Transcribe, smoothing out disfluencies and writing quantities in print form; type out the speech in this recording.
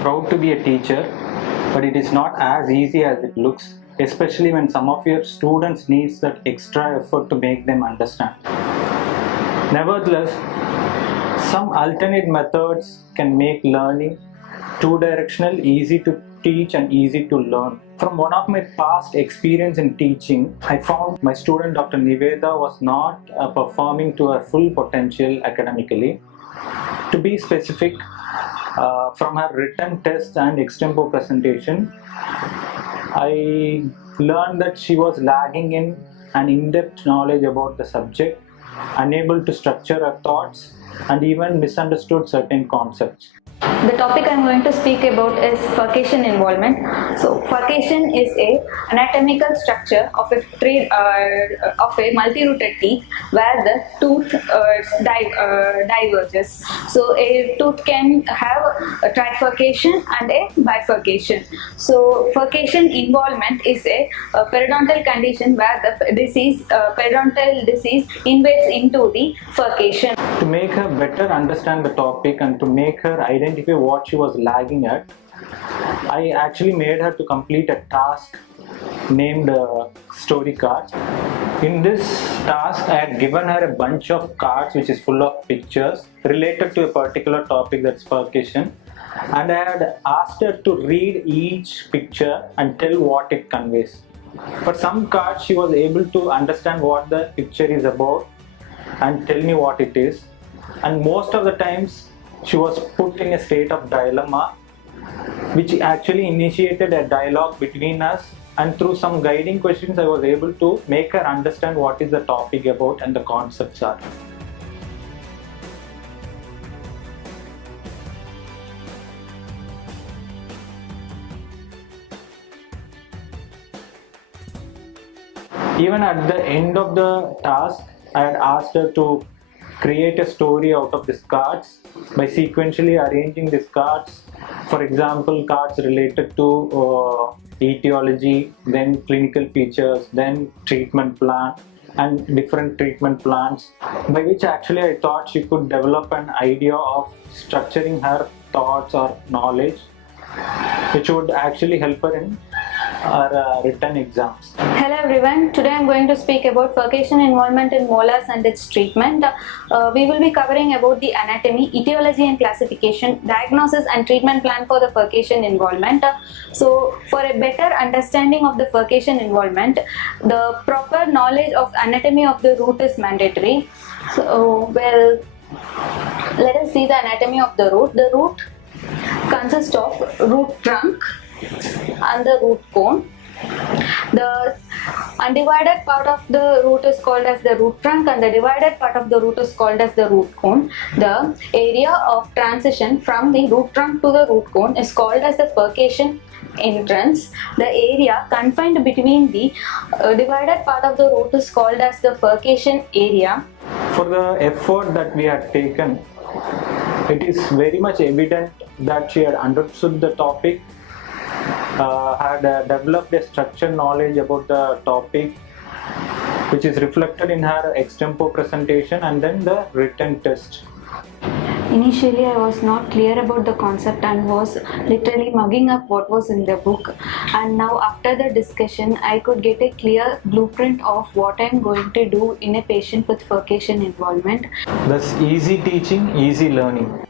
proud to be a teacher, but it is not as easy as it looks, especially when some of your students needs that extra effort to make them understand. Nevertheless, some alternate methods can make learning two-directional, easy to teach and easy to learn. From one of my past experience in teaching, I found my student Dr. Niveda was not performing to her full potential academically. To be specific, from her written test and extempo presentation, I learned that she was lagging in an in-depth knowledge about the subject, unable to structure her thoughts, and even misunderstood certain concepts. The topic I am going to speak about is furcation involvement. So, furcation is a anatomical structure of a multi-rooted teeth where the tooth diverges. So, a tooth can have a trifurcation and a bifurcation. So, furcation involvement is a periodontal condition where the periodontal disease invades into the furcation. To make her better understand the topic and to make her identify what she was lagging at, I actually made her to complete a task named story cards. In this task, I had given her a bunch of cards which is full of pictures related to a particular topic, that's furcation, and I had asked her to read each picture and tell what it conveys. For some cards, she was able to understand what the picture is about and tell me what it is, and most of the times she was put in a state of dilemma, which actually initiated a dialogue between us, and through some guiding questions I was able to make her understand what is the topic about and the concepts are. Even at the end of the task, I had asked her to create a story out of these cards by sequentially arranging these cards. For example, cards related to etiology, then clinical features, then treatment plan, and different treatment plans, by which actually I thought she could develop an idea of structuring her thoughts or knowledge, which would actually help her in our written exams. Hello everyone, today I am going to speak about furcation involvement in molars and its treatment. We will be covering about the anatomy, etiology and classification, diagnosis and treatment plan for the furcation involvement. So for a better understanding of the furcation involvement, the proper knowledge of anatomy of the root is mandatory. So let us see the anatomy of the root. The root consists of root trunk and the root cone. The undivided part of the root is called as the root trunk and the divided part of the root is called as the root cone. The area of transition from the root trunk to the root cone is called as the furcation entrance. The area confined between the divided part of the root is called as the furcation area. For the effort that we had taken, it is very much evident that she had understood the topic, had developed a structured knowledge about the topic, which is reflected in her extempo presentation and then the written test. Initially, I was not clear about the concept and was literally mugging up what was in the book. And now after the discussion, I could get a clear blueprint of what I am going to do in a patient with furcation involvement. Thus, easy teaching, easy learning.